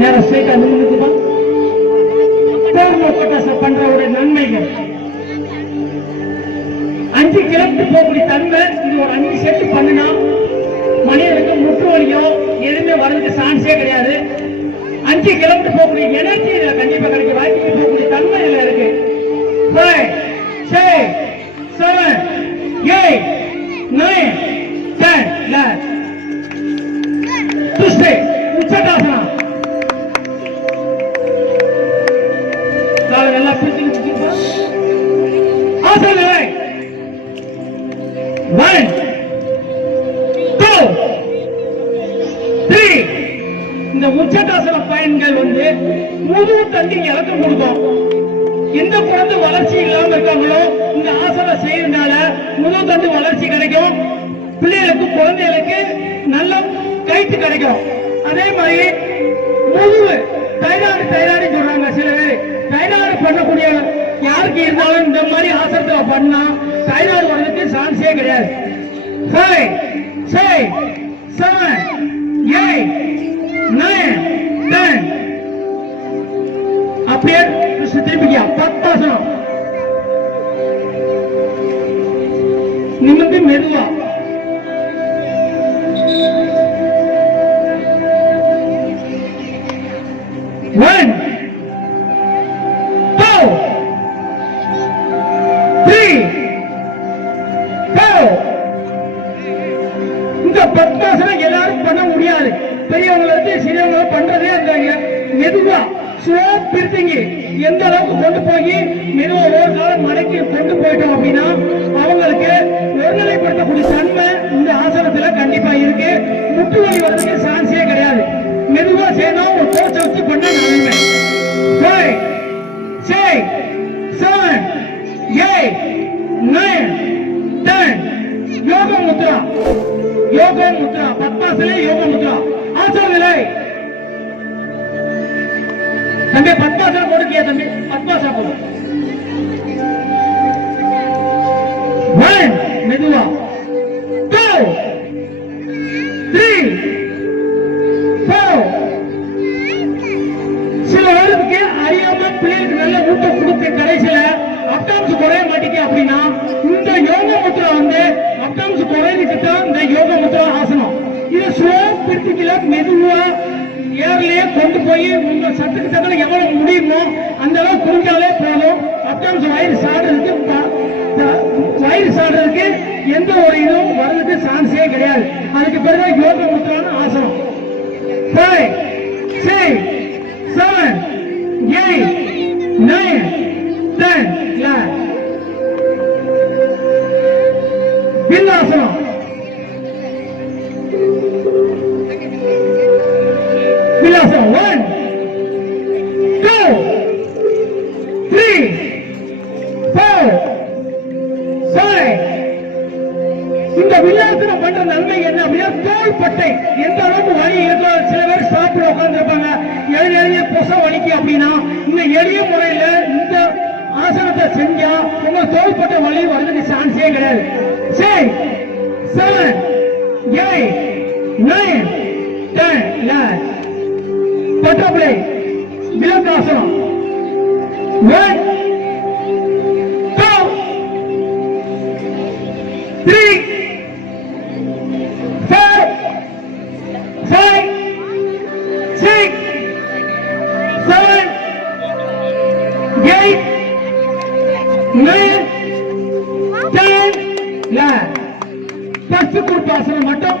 நேரம் ஸ்ட்ரைட்டா நின்னுக்குமா பண்றவுடைய நன்மைகள் 5 கிலோமீட்டர் போகக்கூடிய தன்மை இது ஒரு 5 செட் பண்ணினா மனிதனுக்கு முற்று வலியோ எதுவுமே வர்றதுக்கு சான்ஸே கிடையாது. 5 கிலோமீட்டர் போகக்கூடிய எனர்ஜி இதுல கண்டிப்பா கிடைக்கும். வாக்கிங் போகக்கூடிய தன்மை இதுல இருக்கு. 5 6 7 8 9 10 left to stay உச்சதாசனா கால எல்லாம் பிடிச்சு பிடிச்சுப்பா ஆசனை 1 2 3 இந்த உச்சதாசன பயன்கள் முழு தண்ணி இலக்கம் கொடுக்கும். எந்த குழந்தை வளர்ச்சி இல்லாம இருக்காங்களோ இந்த ஆசனை செய்யறதுனால முழு தண்டு வளர்ச்சி கிடைக்கும். பிள்ளைகளுக்கு குழந்தைகளுக்கு நல்ல கைத்து கிடைக்கும். அதே மாதிரி முதுகு தைராய்டு சொல்றாங்க சில பேர். தைராய்டு பண்ணக்கூடிய யாருக்கு இருந்தாலும் இந்த மாதிரி ஆசனத்தை பண்ணா தைராய்டு வர்றதுக்கு சான்ஸே கிடையாது. 5 6 7 8 9 10 அப்படியே திருப்பிக்கியா 10 ஆசனம் நிமிர்ந்து மெதுவா எல்லாரும் பண்ண முடியாது. பெரியவங்களுக்கு சிறியவங்க பண்றதே அந்த மெதுவா ஸ்லோ பிரித்திங்க எந்த அளவுக்கு கொண்டு போய் மெதுவா ஒரு காலம் மடக்கி கொண்டு போயிட்டோம் அப்படின்னா அவங்களுக்கு ஒருநிலைப்படுத்தக்கூடிய தன்மை இந்த ஆசனத்துல கண்டிப்பா இருக்கு. முட்டு வலி வர்றதுக்கு சான்ஸே கிடையாது. மெதுவா செய்யணும். ஒரு கோச்சை வச்சு பண்ண நன்மை. 5 6 7 8 9 10 யோக முத்ரா பத்மாசனே யோக முத்ரா ஆசன நிலை. தம்பி பத்மாசனம் போடுக்கியா தம்பி பத்மாசனம் போடு. 1 மெதுவா 2 3 4 சில பேருக்கு அறியாம பிள்ளைகளுக்கு நல்ல ஊட்டம் கொடுத்து கடைசியில அப்டாம்ஸ் குறைய மாட்டேங்க அப்படின்னா இந்த யோக முத்ரா அப்டாம்ஸ் குறையிறதுக்கு தான் இந்த யோக முத்ரா ஆசனம். இது ஸ்லோ பிரித்திக்கல மெதுவா ஏர்லயே கொண்டு போய் உங்க சத்துக்கு தக்கன எவ்வளவு முடியுமோ அந்த அளவுக்கு குடிச்சாலே போதும். அப்டாம்ஸ் வயிறு சாடுறதுக்கு எந்த ஒரு இதுவும் வர்றதுக்கு சான்ஸே கிடையாது. அதுக்கு பிறகு யோக முத்ரான ஆசனம். 5 6 7 8 9 10 வில்லாசனம். வில்லாசனம் 1 2 3 4 5. இந்த வில்லாசனம் பண்ற நன்மை என்ன அப்படின்னா தோள்பட்டை எந்த அளவுக்கு வலி இருக்கோ. சில பேர் சாப்பிட உட்கார்ந்துருப்பாங்க எளிய புச வலிக்கு அப்படின்னா இந்த எளிய முறையில இந்த ஆசனத்தை செஞ்சா உங்க தோள்பட்டை வலி வர்றதுக்கு சான்ஸே கிடையாது. 6 7 8 9 10 பட்டர்ஃப்ளை விலக்காசனம். 1 2 3 4 5 6 7 8 9 10 ஃபர்ஸ்ட் குருப்பாசனம் மட்டும்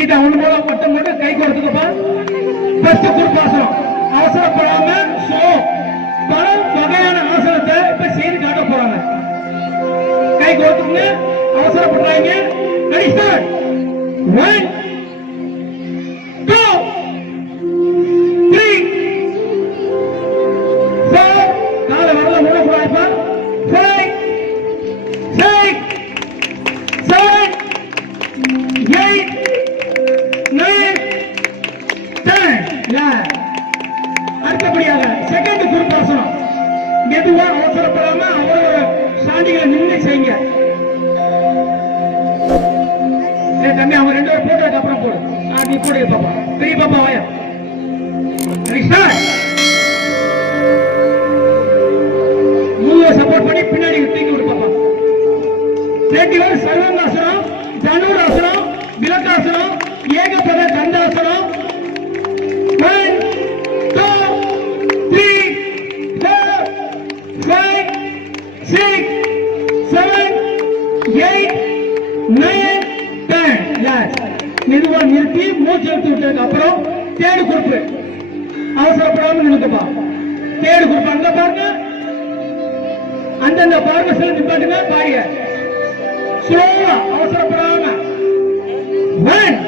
இத ஒண்ணு போல மட்டும் கை கொடுத்துக்கப்பா. ஃபர்ஸ்ட் குருப்பாசனம் அவசரப்படாம பல வகையான ஆசனத்தை இப்ப செய்து காட்ட போறாங்க. கை கொடுத்துங்க அவசரப்படுறாங்க. 1 2 3 4 கால வரல மூடக்கூடாதுப்பா. 5 6 7 8 9 10. அடுத்தபடியாக செகண்ட் குருப்பாசனம் மெதுவா அவசரப்படாம அவரோட சாண்டிகளை நின்று செய்யுங்க. கூட பாப்பா பெரிய பாப்பா வாயா மூவ சப்போர்ட் பண்ணி பின்னாடி தூக்கி விடு பாப்பா தேட்டிவர் சர்வாங்காசனம் தனுராசனம் விலக்காசனம் ஏகபத கந்தாசனம் 1 2 3 4 5 6 7 8 9 10 மெதுவா நிறுத்தி மூச்சு எடுத்து விட்டதுக்கு அப்புறம் தேடு குறிப்பு அவசரப்படாம நிறுத்தப்பா தேடு குறிப்பு அங்க பாருங்க அந்தந்த பாருங்க சில நிப்பாட்டுங்க பாருங்க ஸ்லோவா அவசரப்படாம 1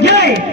Yay!